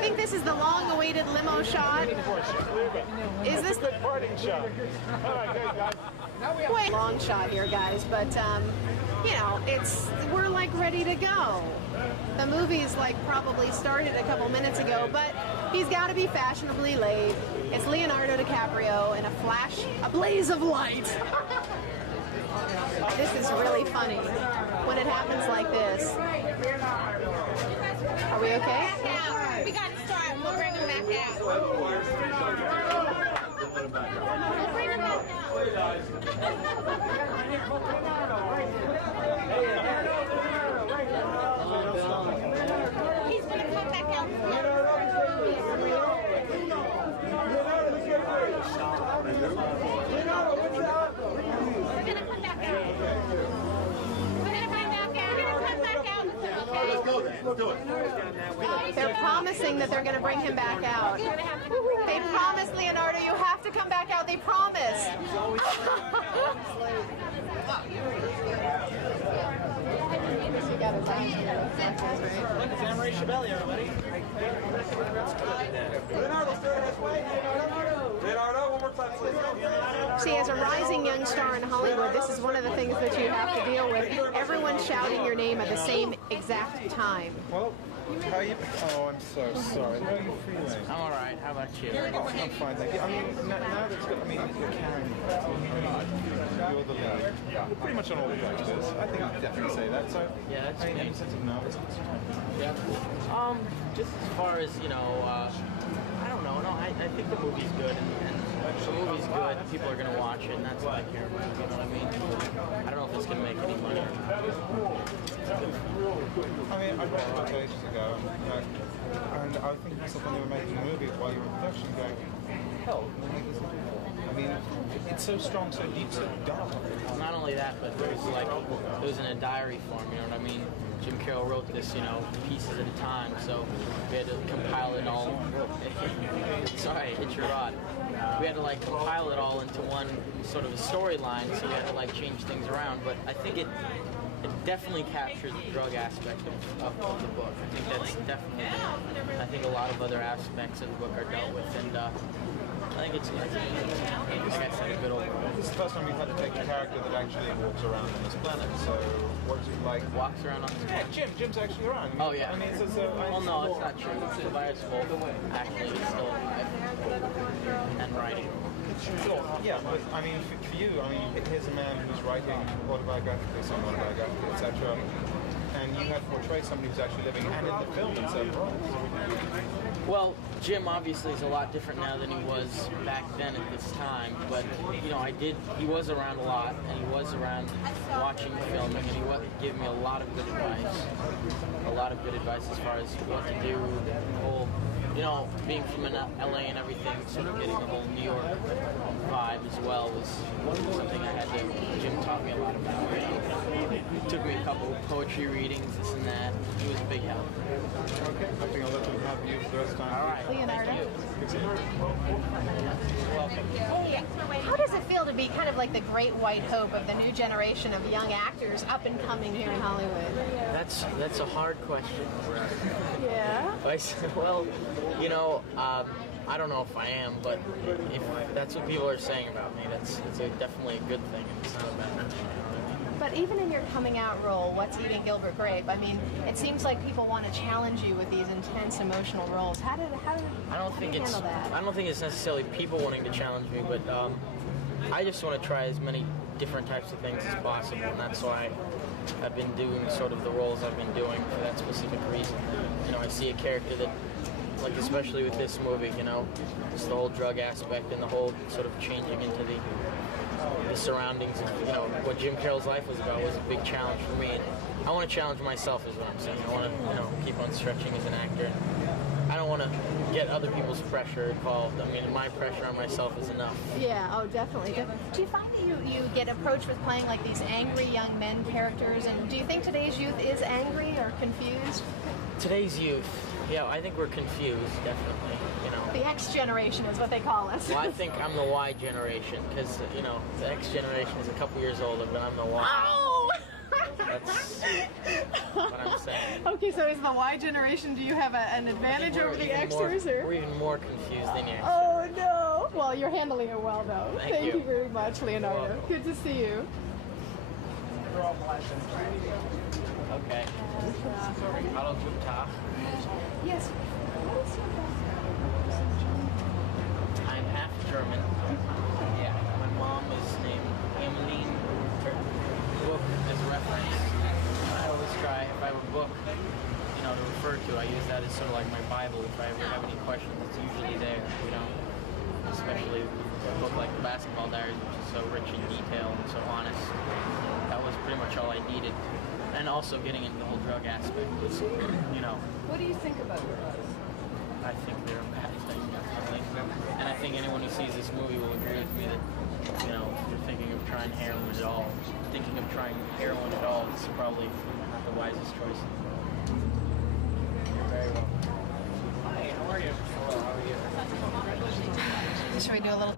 think this is the long-awaited limo shot. Is this the parting shot? All right, good guys. Wait, long shot here, guys, but you know, we're like ready to go. The movie's like probably started a couple minutes ago, but he's got to be fashionably late. It's Leonardo DiCaprio in a blaze of light. This is really funny when it happens like this. Are we okay? We got to start. We'll bring him back out. We'll bring him back out. He's going to come back out. We're going to come back out. Let's go then. Let's do it. They're promising that they're going to bring him back out. They promise, Leonardo, you have to come back out. They promise. Leonardo, one more time, please. See, as a rising young star in Hollywood, this is one of the things that you have to deal with. Everyone shouting your name at the same exact time. Well, how are you? Oh, I'm so sorry. How are you feeling? I'm all right. How about you? I'm fine, thank you. I mean, now that's good. I mean, you're carrying you're the lead. Yeah. Pretty much on all the posters. I think I'd definitely say that. So, yeah, that's any sense of nervousness? Yeah. Just as far as, you know, I don't know. No, I think the movie's good, and if the movie's good, people are going to watch it, and that's what I care about. You know what I mean? I don't know if it's going to make any money or not. I mean, I read the book ages ago, and I think myself when they were making the movie while you were in production, going, hell, I mean, it's so strong, so deep, so dark. Not only that, but it was in a diary form. You know what I mean? Jim Carroll wrote this, you know, pieces at a time, so we had to compile it all. Sorry, hit your rod. We had to like compile it all into one sort of a storyline, so we had to like change things around. But I think it definitely captures the drug aspect of the book. I think that's definitely. I think a lot of other aspects of the book are dealt with, and I think it's like I said, a good overall. This is the first time we've had to take a character that actually walks around on this planet. So, what is it like? Walks around on this planet? Yeah, Jim's actually around. Oh yeah. I mean, well, no, it's not true. Tobias Wolff actually is still alive and writing. Sure. Yeah, but I mean, for you, I mean, here's a man who's writing autobiographically, semi-autobiographically, etc. And you had to portray somebody who's actually living and in the film in certain roles. Well, Jim obviously is a lot different now than he was back then at this time, but, you know, he was around a lot, and he was around watching the filming, and he gave me a lot of good advice as far as what to do, the whole, you know, being from LA and everything, sort of getting the whole New York vibe as well was something I had to, Jim taught me a lot about, you know. Took me a couple of poetry readings, this and that. He was a big help. Okay, I think I'll let them have you for the rest of the time. All right. Leonardo. You're welcome. Hey, how does it feel to be kind of like the great white hope of the new generation of young actors up and coming here in Hollywood? That's a hard question. Yeah. Well, you know, I don't know if I am, but if that's what people are saying about me, it's definitely a good thing, and it's not a bad thing. But even in your coming out role, What's Eating Gilbert Grape, I mean, it seems like people want to challenge you with these intense emotional roles. How do you handle that? I don't think it's necessarily people wanting to challenge me, but I just want to try as many different types of things as possible, and that's why I've been doing sort of the roles I've been doing for that specific reason. You know, I see a character that, like especially with this movie, you know, just the whole drug aspect and the whole sort of changing into the surroundings of, you know, what Jim Carroll's life was about was a big challenge for me. And I want to challenge myself is what I'm saying. I want to, you know, keep on stretching as an actor. I don't want to get other people's pressure involved. I mean, my pressure on myself is enough. Yeah, oh, definitely. Do you find that you get approached with playing like these angry young men characters, and do you think today's youth is angry or confused? Today's youth, yeah, I think we're confused, definitely, you know. The X generation is what they call us. Well, I think I'm the Y generation, because, you know, the X generation is a couple years older, but I'm the Y. Oh! That's what I'm saying. Okay, so as the Y generation, do you have an advantage over the Xers? We're even more confused than you. Oh no! Well, you're handling it well, though. Thank you you. very much, Leonardo. welcome. Good to see you. Okay. Hallo, guten Tag. Yes. What is your I'm half German. Yeah. My mom is named Emmeline. Her book is referenced. I always try, if I have a book, to refer to, I use that as sort of like my Bible. If I ever have any questions, it's usually there, especially a book like the Basketball Diaries, which is so rich in detail and so honest. That was pretty much all I needed. And also getting into the whole drug aspect was, What do you think about drugs? I think they're a bad thing, definitely. And I think anyone who sees this movie will agree with me that, if you're thinking of trying heroin at all, it's probably not the wisest choice. You're very welcome. Hi, how are you? Hello, how are you? Should we do a little